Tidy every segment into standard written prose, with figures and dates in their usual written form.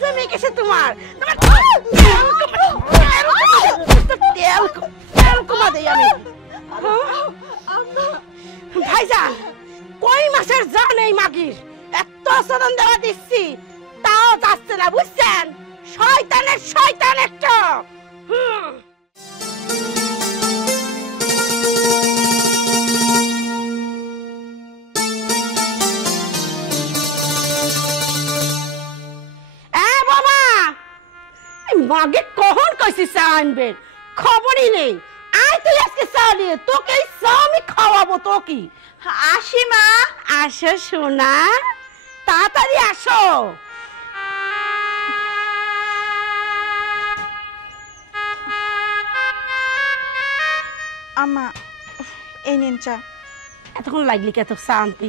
জমে গেছে তোমার তেল কমা দেই আমি। ভাইজান কই মাছের জান এই মাগির এত সদন দেওয়া দিচ্ছি তাও যাচ্ছে না বুঝছেন? শয়তান একটা। মাগে কখন কইছি চা আনবেন খবরই নেই। আয় তুই আজকে চা নিয়ে তোকে চা আমি খাওয়াবো। তো কি আসি মা? আসো সোনা, তাড়াতাড়ি আসো। আম্মা এই নিন চা। এতক্ষণ লাগলি কত চা আনতে?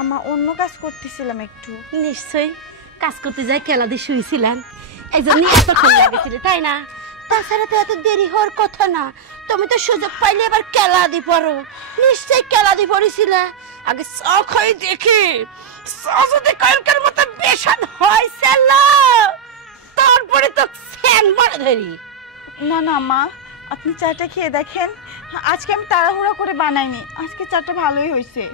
আম্মা অন্য কাজ করতেছিলাম একটু। নিশ্চয়ই কাজ করতে যাই কেলা দিয়ে শুয়েছিলেন এই জন্য এতক্ষণ লাগেছিল তাই না? তাছাড়া তো এত দেরি হওয়ার কথা না। তুমি তো সুযোগ পাইলে এবার কেলা দি পড়ো। নিশ্চয়ই কেলা দি পড়েছিল। আগে চোখ হয়ে দেখি যদি কালকের মতো বেশাদ হয়েছে তারপরে তো ফ্যান মারে ধরি। না না মা, আপনি চাটা খেয়ে দেখেন। আজকে আমি তাড়াহুড়া করে বানাইনি, আজকে চাটা ভালোই হয়েছে।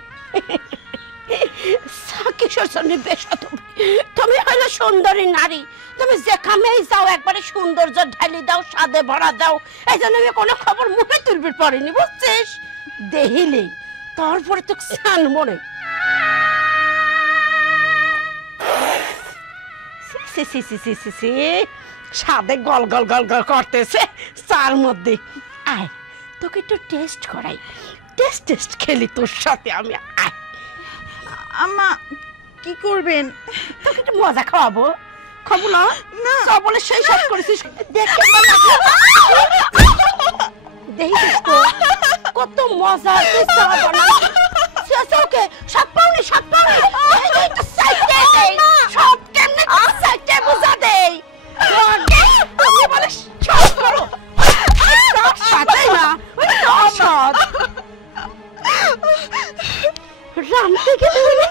কিসের জন্য বেশাদ? তুমি হলো সুন্দরী নারী, তুমি যেখানেই যাও একবারে সৌন্দর্য ঢালি দাও, স্বাদে ভরা দাও। এই জন্য আমি কোনো খবর মুখে তুলবে পারিনি বুঝছিস? দেখিলে তারপরে তো স্নান মনে স্বাদে গল গল গল গল করতেছে চার মধ্যে। আয় তোকে একটু টেস্ট করাই, টেস্ট খেলি তোর সাথে আমি। আয় আম্মা কি করবেন? তোকে একটু মজা খাওয়াবো। খাবো না? সব বলে সেই সব করেছিস। দেখিস তো কত মজা ওকে সব পাওনি সব পাওনি সব কেমনে সাইডে বুঝা দেই। তুমি বলে সব করো সাথে না সব রামতে গেলে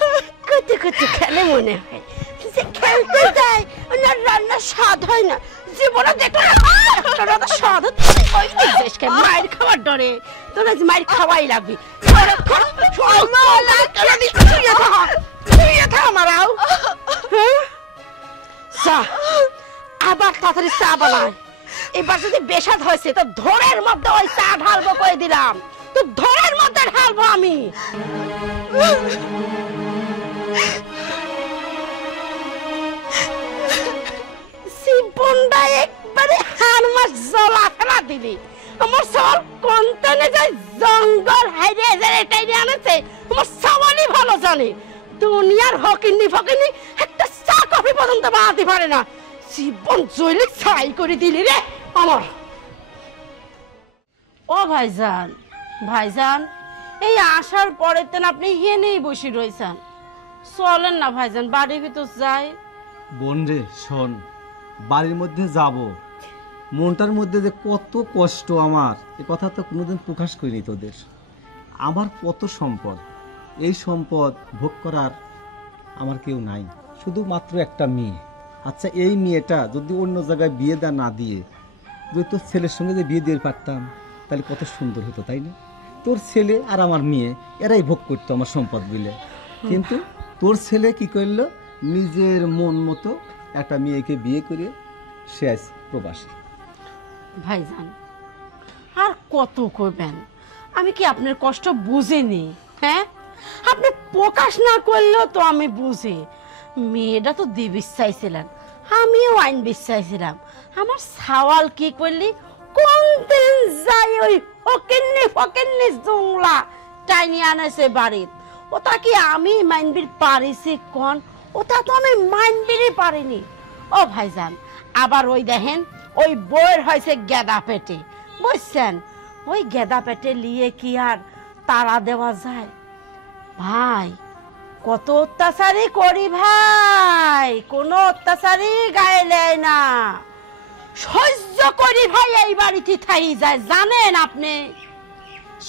কত কত খেলে মনে হয় যে খেলতে যায় না রান্নার স্বাদ হয় না। জীবনে দেখো একটা স্বাদ মায়ের খাওয়ার ডরে তোর আজ মায়ের খাওয়াই লাগবে। আবার তাড়াতাড়ি চা বানায়। এবার যদি বেশাদ হয়েছে তো ধরের মধ্যে ওই চা ঢালবো করে দিলাম। তো ধরের মধ্যে ঢালবো আমি। একবারে হার মাস জলা ফেলা দিলি। আমার সব কোনটানে যায় জঙ্গল হাইরে এটাই নিয়ে আনেছে। আমার সবারই ভালো জানে দুনিয়ার হকিনি ফকিনি একটা চা কফি পর্যন্ত বানাতে পারে না। জীবন জৈলিক ছাই করে দিলি রে আমার। ও ভাইজান ভাইজান এই আসার পরে তো আপনি হেনেই বসে রয়েছেন। চলেন না ভাইজান বাড়ির ভিতর যাই। বোন রে শোন, বাড়ির মধ্যে যাব, মনটার মধ্যে যে কত কষ্ট আমার, এ কথা তো কোনোদিন প্রকাশ করিনি তোদের। আমার কত সম্পদ, এই সম্পদ ভোগ করার আমার কেউ নাই, শুধুমাত্র একটা মেয়ে। আচ্ছা এই মেয়েটা যদি অন্য জায়গায় বিয়ে দেওয়া না দিয়ে যদি তোর ছেলের সঙ্গে যে বিয়ে দিয়ে পারতাম তাহলে কত সুন্দর হতো তাই না? তোর ছেলে আর আমার মেয়ে এরাই ভোগ করতো আমার সম্পদ বলে। কিন্তু তোর ছেলে কি করলো, নিজের মন মতো একটা মেয়েকে বিয়ে করে সে আজ প্রবাসী। ভাইজান আর কত করবেন? আমি কি আপনার কষ্ট বুঝিনি? হ্যাঁ আপনি প্রকাশ না করলেও তো আমি বুঝি। মেয়েটা তো দিবিস চাইছিলেন, আমিও আইন চাইছিলাম। আমার সওয়াল কি করলি কোন দিন যাই ওই ফকিন্নি জংলা টাইনি আনেছে বাড়ির। ওটা কি আমি মাইনবির পারিছি কোন? ওটা তো আমি মাইনবিরই পারিনি। ও ভাইজান আবার ওই দেখেন ওই বইয়ের হয়েছে গেদা পেটে, বুঝছেন? ওই গেদা পেটে নিয়ে কি আর তাড়া দেওয়া যায়? ভাই কত অত্যাচারই করি ভাই, কোনো অত্যাচারই গায়ে নেয় না, সহ্য করি ভাই। এই বাড়িতে থাই যায় জানেন আপনি।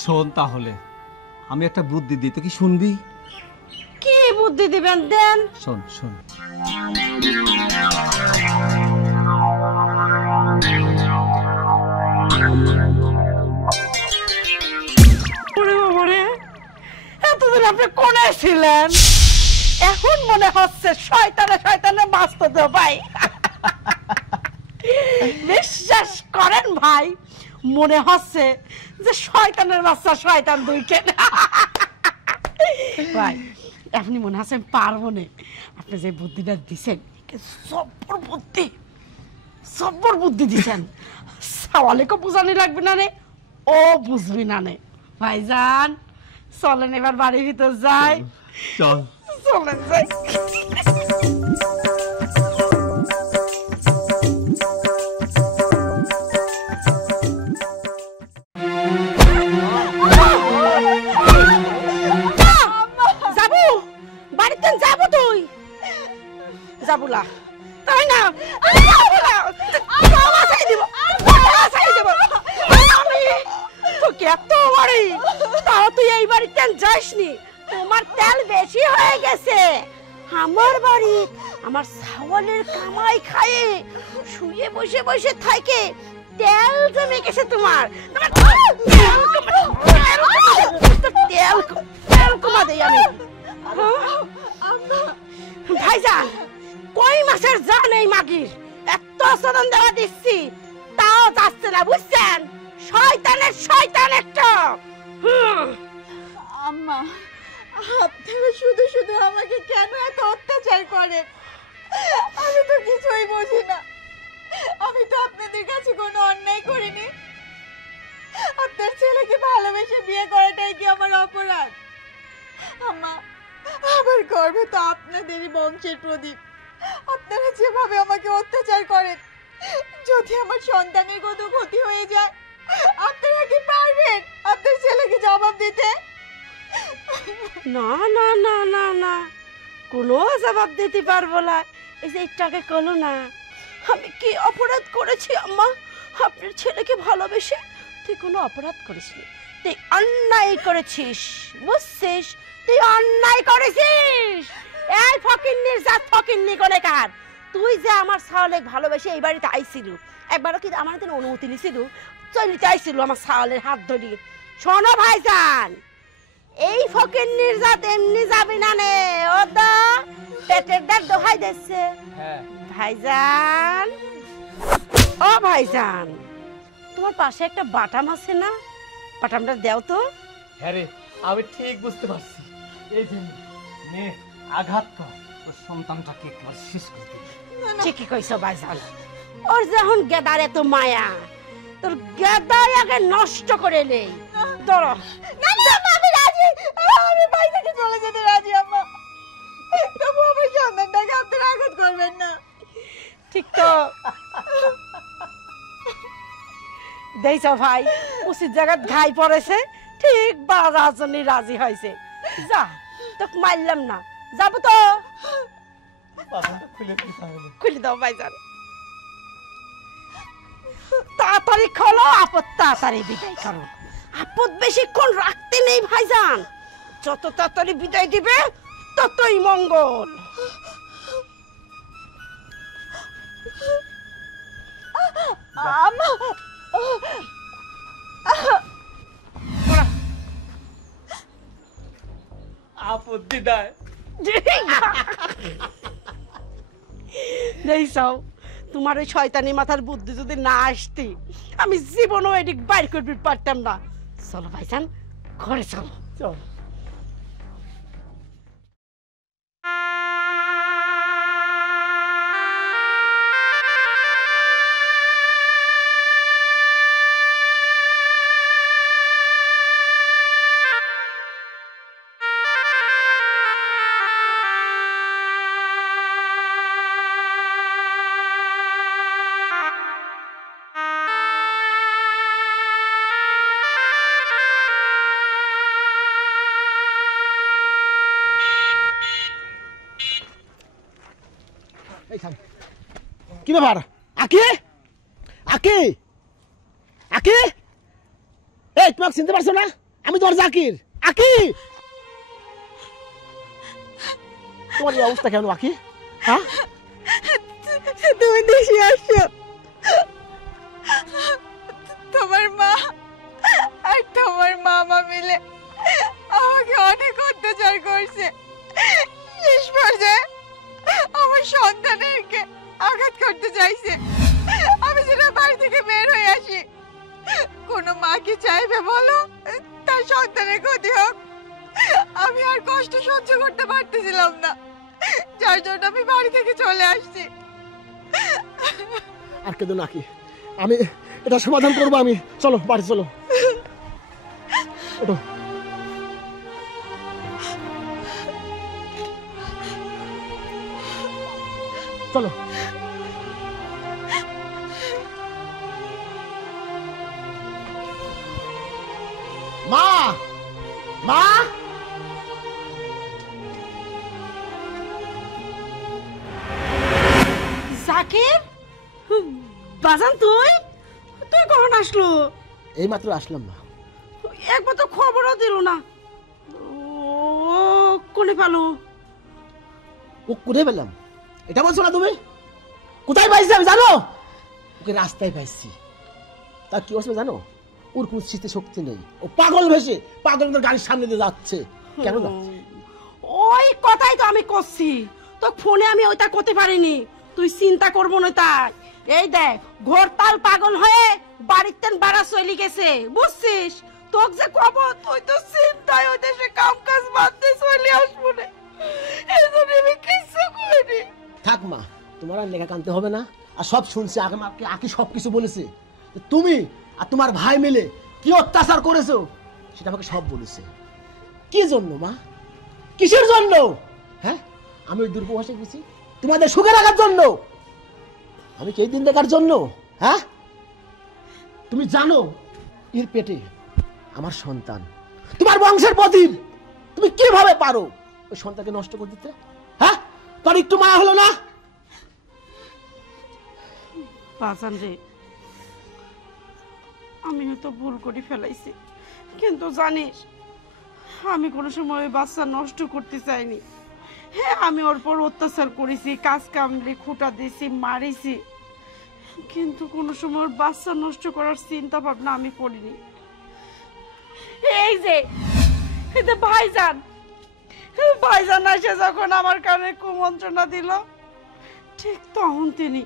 শোন তাহলে আমি একটা বুদ্ধি দিই, তো কি শুনবি? কি বুদ্ধি দিবেন দেন। শোন শোন বললেন, এখন মনে হচ্ছে শয়তানে শয়তানে বাঁচতে দেও ভাই। বিশ্বাস করেন ভাই, মনে হচ্ছে যে শয়তানের বাচ্চা শয়তান দুইটা। ভাই আপনি মনে হচ্ছে পারবো না, আপনি যে বুদ্ধিটা দিছেন সব্বর বুদ্ধি দিছেন। সওয়ালেকে বুঝানি লাগবে না রে, ও বুঝবি না নে। ভাইজান চলেন এবার বাড়ির ভিতর যাই। চল চলেন যাই। যাবো বাড়িতে, যাবো তুই যাবুলা তাই না? তাও তুই এই বাড়িতে যাসনি, তোমার তেল বেশি হয়ে গেছে। আমার বাড়ি আমার ছাওয়ালের কামাই খায়, শুয়ে বসে বসে থাকে, তেল জমে গেছে তোমার। তেল কমা দেই আমি। ভাইজান কই মাসের জান এই মাগির এত সদন দেওয়া দিচ্ছি, তাও যাচ্ছে না বুঝছেন? শয়তানের শয়তান একটা। আম্মা, আপনারা শুধু শুধু আমাকে কেন এত অত্যাচার করেন? আমি তো কিছুই বুঝি না। আমি তো আপনাদের কাছে কোনো অন্যায় করিনি। আপনার ছেলেকে ভালোবেসে বিয়ে করাটাই কি আমার অপরাধ? আম্মা, আমার গর্ভে তো আপনাদেরই বংশের প্রদীপ। আপনারা যেভাবে আমাকে অত্যাচার করেন, যদি আমার সন্তানের কোনো ক্ষতি হয়ে যায়, আপনারা কি পারবেন আপনার ছেলেকে জবাব দিতে? না না না না না, কোনো জবাব দিতে পারবো না। এই যে একটাকে কলো না, আমি কি অপরাধ করেছি আম্মা? আপনার ছেলেকে ভালোবেসে তুই কোনো অপরাধ করিসনি, তুই অন্যায় করেছিস, বুঝছিস? তুই অন্যায় করেছিস। এই ফকিন্নির জাত, ফকিন্নি কোনেকার, তুই যে আমার ছাওয়ালে ভালোবেসে এই বাড়িতে আইছিল, একবারও কি আমার দিন অনুমতি নিছিল? চলিতে আইছিল আমার ছাওয়ালের হাত ধরি। শোনো ভাইজান, এই ফকিন্নির জাত এমনি যাবি না নে, ও তো পেটের দাগ দোহাই দিচ্ছে। ভাইজান, ও ভাইজান, তোমার পাশে একটা বাটাম আছে না? বাটামটা দেও তো। হ্যাঁ রে, আমি ঠিক বুঝতে পারছি। এই যে নে আঘাত কর, ওর সন্তানটাকে একবার শেষ করে দিবি। ঠিকই কইছো ভাইজান, ওর যখন গেদার এত মায়া, তোর গেদাই আগে নষ্ট করে নেই। ধরো। না না আম্মা, আমি রাজি। আমি বাড়ি থেকে চলে যেতে রাজি আম্মা। তবু আমার সন্তানটাকে আপনারা আঘাত করবেন না। ঠিক তো দেখছ ভাই, উচিত জায়গায় ঘাই পড়েছে, ঠিক বাজার জন্য রাজি হয়েছে। যা, তোকে মারলাম না, যাবো তো। খুলে দাও ভাইজান, তাড়াতাড়ি খোলো, আপদ তাড়াতাড়ি বিদায় করো। আপদ বেশিক্ষণ রাখতে নেই ভাইজান, যত তাড়াতাড়ি বিদায় দিবে ততই মঙ্গল। আম্মা, আপত্তি দেয়। দেখছাও, তোমার ওই শয়তানি মাথার বুদ্ধি যদি না আসতি, আমি জীবনও এদিক বাইর করতে পারতাম না। চলো ভাইজান, ঘরে চলো। চল। কি ব্যাপার? আকি আকি আকি, এই তোমাকে চিনতে পারছো না? আমি তোমার জাকির। আকি, তোমার এই অবস্থা কেন আকি? হ্যাঁ, তুমি দেশে আসছো। তোমার মা আর তোমার মামা মিলে আমাকে অনেক অত্যাচার করছে। সংসারে ক্ষতি হোক, আমি আর কষ্ট সহ্য করতে পারতেছিলাম না, যার জন্য আমি বাড়ি থেকে চলে আসছি। আর কেঁদো না আঁকি, আমি এটা সমাধান করবো। আমি চলো বাড়ি চলো, ওঠো। চলো। মা, মা, জাকির, বাজান তুই তুই কখন আসলো? এই মাত্র আসলাম মা। একবার তো খবরও দিল না। ও কোনে পালো? ও কোথায় পেলাম এটা বলছো না তুমি? কোথায় পাইছি আমি জানো? ওকে রাস্তায় পাইছি। তা কি হচ্ছে জানো? ওর কোনো স্মৃতি শক্তি নেই, ও পাগল ভেসে পাগলের গাড়ির সামনে দিয়ে যাচ্ছে। কেন যাচ্ছে? ওই কথাই তো আমি করছি, তো ফোনে আমি ওইটা করতে পারিনি। তুই চিন্তা করবো না তাই। এই দেখ ঘোরতাল পাগল হয়ে বাড়িতে বাড়া চলে গেছে, বুঝছিস? তোক যে কব তুই তো চিন্তায় ওই দেশে কাম কাজ বাদতে চলে আসবো না, এই জন্য আমি কিছু করিনি। থাক মা, তোমার আর লেখা কানতে হবে না। আর সব শুনছি, আগে মাকে আকি সব কিছু বলেছে। তুমি আর তোমার ভাই মিলে কি অত্যাচার করেছো সেটা আমাকে সব বলেছে। কি জন্য মা? কিসের জন্য? হ্যাঁ, আমি ওই দুর্গবাসে গেছি তোমাদের সুখে রাখার জন্য। আমি কি এই দিন দেখার জন্য? হ্যাঁ, তুমি জানো এর পেটে আমার সন্তান, তোমার বংশের প্রদীপ। তুমি কিভাবে পারো ওই সন্তানকে নষ্ট করে দিতে? হ্যাঁ, তোর একটু মায়া হলো না? বাজান রে, আমি হয়তো ভুল করে ফেলাইছি, কিন্তু জানিস আমি কোনো সময় ওই বাচ্চা নষ্ট করতে চাইনি। হ্যাঁ, আমি ওর পর অত্যাচার করেছি, কাজ কামড়ে খুঁটা দিয়েছি, মারিছি, কিন্তু কোনো সময় ওর বাচ্চা নষ্ট করার চিন্তা ভাবনা আমি করিনি। এই যে ভাইজান ভাইজান এসে যখন আমার কানে কুমন্ত্রণা দিল, ঠিক তখন তিনি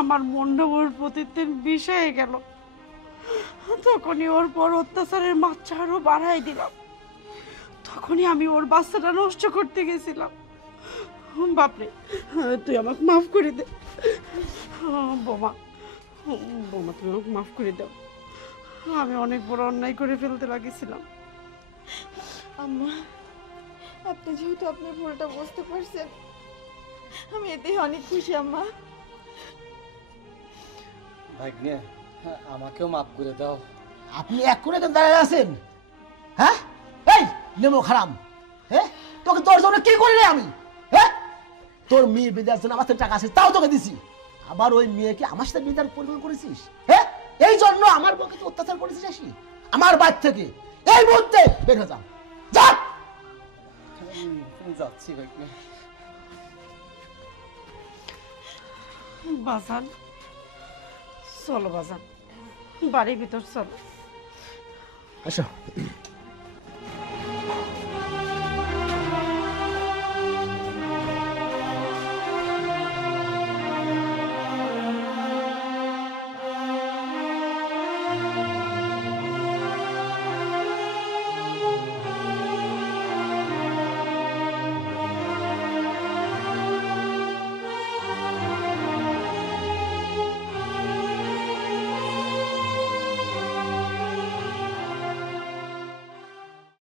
আমার মণ্ডপের প্রতি বিষয়ে গেল। তখনই ওর পর অত্যাচারের মাত্রা আরো বাড়াই দিলাম। তখনই আমি ওর বাচ্চাটা নষ্ট করতে গেছিলাম। বাপরে, তুই আমাকে মাফ করে দে বোমা। বোমা, তুমি আমাকে মাফ করে দাও। আমি অনেক বড় অন্যায় করে ফেলতে লাগিয়েছিলাম। আম্মা, আপনি যেহেতু আপনার ভুলটা বুঝতে পারছেন, আমি এতেই অনেক খুশি আম্মা। ভাগ্নে, আমাকেও মাফ করে দাও। আপনি এক করে কেন দাঁড়িয়ে আছেন? হ্যাঁ, এই নেমো খারাম, হ্যাঁ তোকে তোর জন্য কি করলে আমি? হ্যাঁ, তোর মেয়ে বিদার জন্য আমার কাছে টাকা আছে, তাও তোকে দিছি। আবার ওই মেয়েকে আমার সাথে বিদার পরিকল্পনা করেছিস। হ্যাঁ, এই জন্য আমার পক্ষে অত্যাচার করেছিস। আসি আমার বাড়ি থেকে এই মুহূর্তে বের হয়ে যাও, যা। যাচ্ছি ভাগ্নে। বাজান চলো, বাজান বাড়ির ভিতর চলো। আসো।